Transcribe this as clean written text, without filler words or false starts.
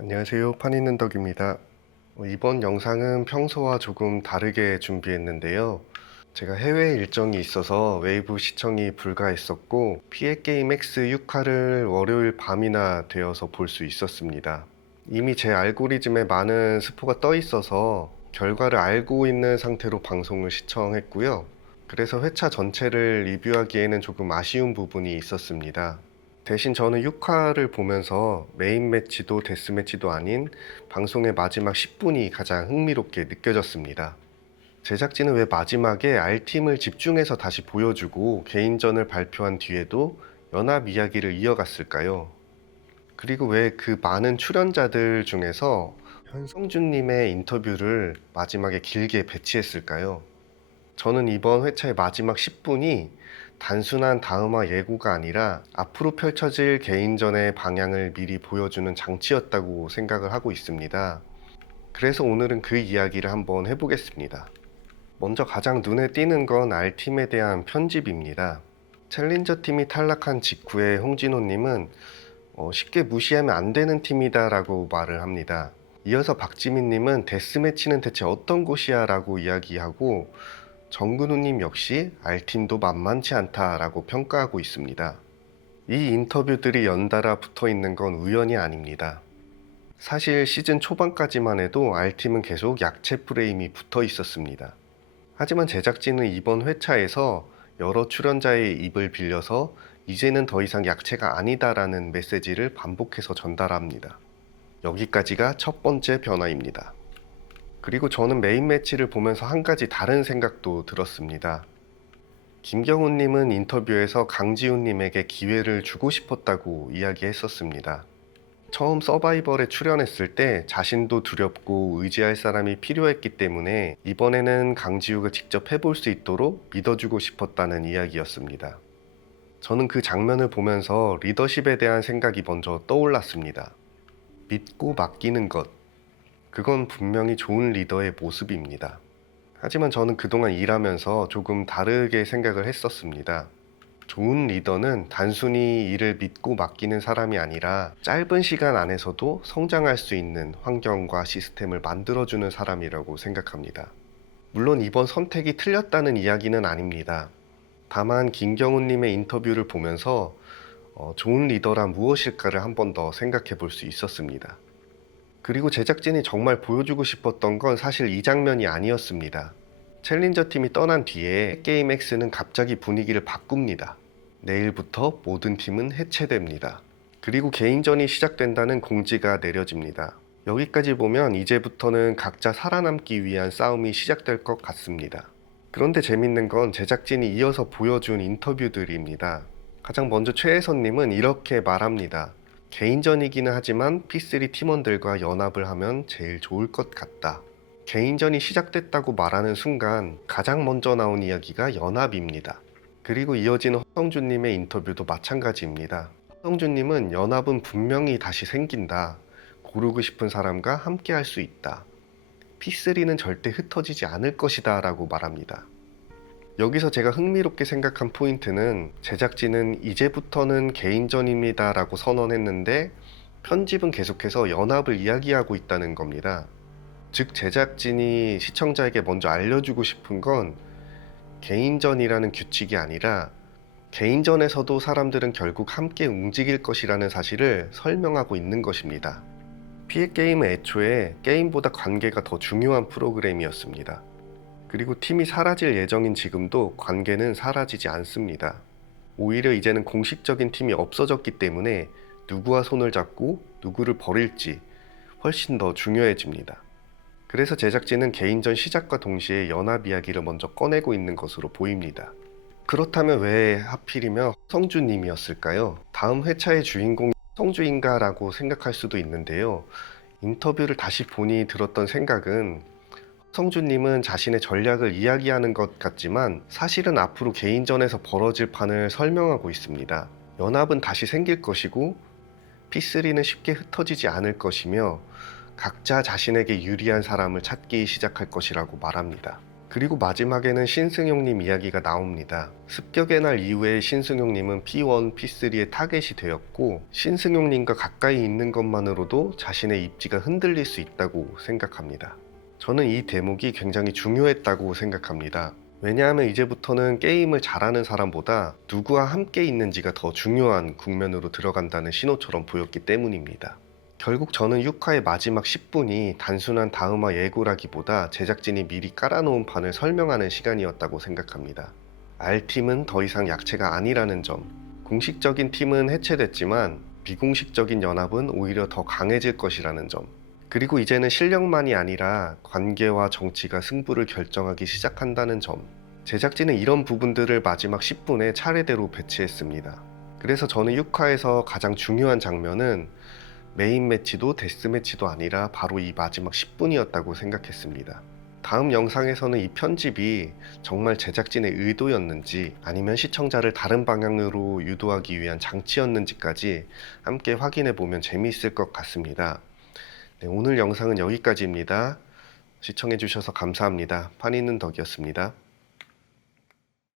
안녕하세요. 판 있는 덕입니다. 이번 영상은 평소와 조금 다르게 준비했는데요. 제가 해외 일정이 있어서 웨이브 시청이 불가했었고 피에게임 X 6화를 월요일 밤이나 되어서 볼 수 있었습니다. 이미 제 알고리즘에 많은 스포가 떠 있어서 결과를 알고 있는 상태로 방송을 시청했고요. 그래서 회차 전체를 리뷰하기에는 조금 아쉬운 부분이 있었습니다. 대신 저는 6화를 보면서 메인 매치도 데스 매치도 아닌 방송의 마지막 10분이 가장 흥미롭게 느껴졌습니다. 제작진은 왜 마지막에 R팀을 집중해서 다시 보여주고 개인전을 발표한 뒤에도 연합 이야기를 이어갔을까요? 그리고 왜 그 많은 출연자들 중에서 현성준님의 인터뷰를 마지막에 길게 배치했을까요? 저는 이번 회차의 마지막 10분이 단순한 다음화 예고가 아니라 앞으로 펼쳐질 개인전의 방향을 미리 보여주는 장치였다고 생각을 하고 있습니다. 그래서 오늘은 그 이야기를 한번 해보겠습니다. 먼저 가장 눈에 띄는 건 R팀에 대한 편집입니다. 챌린저 팀이 탈락한 직후에 홍진호님은 쉽게 무시하면 안 되는 팀이다 라고 말을 합니다. 이어서 박지민님은 데스매치는 대체 어떤 곳이야 라고 이야기하고 정근우님 역시 R팀도 만만치 않다라고 평가하고 있습니다. 이 인터뷰들이 연달아 붙어 있는 건 우연이 아닙니다. 사실 시즌 초반까지만 해도 R팀은 계속 약체 프레임이 붙어 있었습니다. 하지만 제작진은 이번 회차에서 여러 출연자의 입을 빌려서 이제는 더 이상 약체가 아니다라는 메시지를 반복해서 전달합니다. 여기까지가 첫 번째 변화입니다. 그리고 저는 메인 매치를 보면서 한 가지 다른 생각도 들었습니다. 김경훈님은 인터뷰에서 강지훈님에게 기회를 주고 싶었다고 이야기했었습니다. 처음 서바이벌에 출연했을 때 자신도 두렵고 의지할 사람이 필요했기 때문에 이번에는 강지우가 직접 해볼 수 있도록 믿어주고 싶었다는 이야기였습니다. 저는 그 장면을 보면서 리더십에 대한 생각이 먼저 떠올랐습니다. 믿고 맡기는 것. 그건 분명히 좋은 리더의 모습입니다. 하지만 저는 그동안 일하면서 조금 다르게 생각을 했었습니다. 좋은 리더는 단순히 일을 믿고 맡기는 사람이 아니라 짧은 시간 안에서도 성장할 수 있는 환경과 시스템을 만들어주는 사람이라고 생각합니다. 물론 이번 선택이 틀렸다는 이야기는 아닙니다. 다만 김경훈님의 인터뷰를 보면서 좋은 리더란 무엇일까를 한 번 더 생각해 볼 수 있었습니다. 그리고 제작진이 정말 보여주고 싶었던 건 사실 이 장면이 아니었습니다. 챌린저 팀이 떠난 뒤에 게임 X는 갑자기 분위기를 바꿉니다. 내일부터 모든 팀은 해체됩니다. 그리고 개인전이 시작된다는 공지가 내려집니다. 여기까지 보면 이제부터는 각자 살아남기 위한 싸움이 시작될 것 같습니다. 그런데 재밌는 건 제작진이 이어서 보여준 인터뷰들입니다. 가장 먼저 최혜선님은 이렇게 말합니다. 개인전이기는 하지만 P3 팀원들과 연합을 하면 제일 좋을 것 같다. 개인전이 시작됐다고 말하는 순간 가장 먼저 나온 이야기가 연합입니다. 그리고 이어지는 허성준님의 인터뷰도 마찬가지입니다. 허성준님은 연합은 분명히 다시 생긴다. 고르고 싶은 사람과 함께 할 수 있다. P3는 절대 흩어지지 않을 것이다 라고 말합니다. 여기서 제가 흥미롭게 생각한 포인트는 제작진은 이제부터는 개인전입니다 라고 선언했는데 편집은 계속해서 연합을 이야기하고 있다는 겁니다. 즉 제작진이 시청자에게 먼저 알려주고 싶은 건 개인전이라는 규칙이 아니라 개인전에서도 사람들은 결국 함께 움직일 것이라는 사실을 설명하고 있는 것입니다. 피해게임은 애초에 게임보다 관계가 더 중요한 프로그램이었습니다. 그리고 팀이 사라질 예정인 지금도 관계는 사라지지 않습니다. 오히려 이제는 공식적인 팀이 없어졌기 때문에 누구와 손을 잡고 누구를 버릴지 훨씬 더 중요해집니다. 그래서 제작진은 개인전 시작과 동시에 연합 이야기를 먼저 꺼내고 있는 것으로 보입니다. 그렇다면 왜 하필이면 성주님이었을까요? 다음 회차의 주인공이 성주인가 라고 생각할 수도 있는데요. 인터뷰를 다시 보니 들었던 생각은 성주님은 자신의 전략을 이야기하는 것 같지만 사실은 앞으로 개인전에서 벌어질 판을 설명하고 있습니다. 연합은 다시 생길 것이고 P3는 쉽게 흩어지지 않을 것이며 각자 자신에게 유리한 사람을 찾기 시작할 것이라고 말합니다. 그리고 마지막에는 신승용님 이야기가 나옵니다. 습격의 날 이후에 신승용님은 P1, P3의 타겟이 되었고 신승용님과 가까이 있는 것만으로도 자신의 입지가 흔들릴 수 있다고 생각합니다. 저는 이 대목이 굉장히 중요했다고 생각합니다. 왜냐하면 이제부터는 게임을 잘하는 사람보다 누구와 함께 있는지가 더 중요한 국면으로 들어간다는 신호처럼 보였기 때문입니다. 결국 저는 6화의 마지막 10분이 단순한 다음화 예고라기보다 제작진이 미리 깔아놓은 판을 설명하는 시간이었다고 생각합니다. R팀은 더 이상 약체가 아니라는 점, 공식적인 팀은 해체됐지만 비공식적인 연합은 오히려 더 강해질 것이라는 점, 그리고 이제는 실력만이 아니라 관계와 정치가 승부를 결정하기 시작한다는 점, 제작진은 이런 부분들을 마지막 10분에 차례대로 배치했습니다. 그래서 저는 6화에서 가장 중요한 장면은 메인 매치도 데스매치도 아니라 바로 이 마지막 10분이었다고 생각했습니다. 다음 영상에서는 이 편집이 정말 제작진의 의도였는지 아니면 시청자를 다른 방향으로 유도하기 위한 장치였는지까지 함께 확인해 보면 재미있을 것 같습니다. 네, 오늘 영상은 여기까지입니다. 시청해 주셔서 감사합니다. 판 있는 덕이었습니다.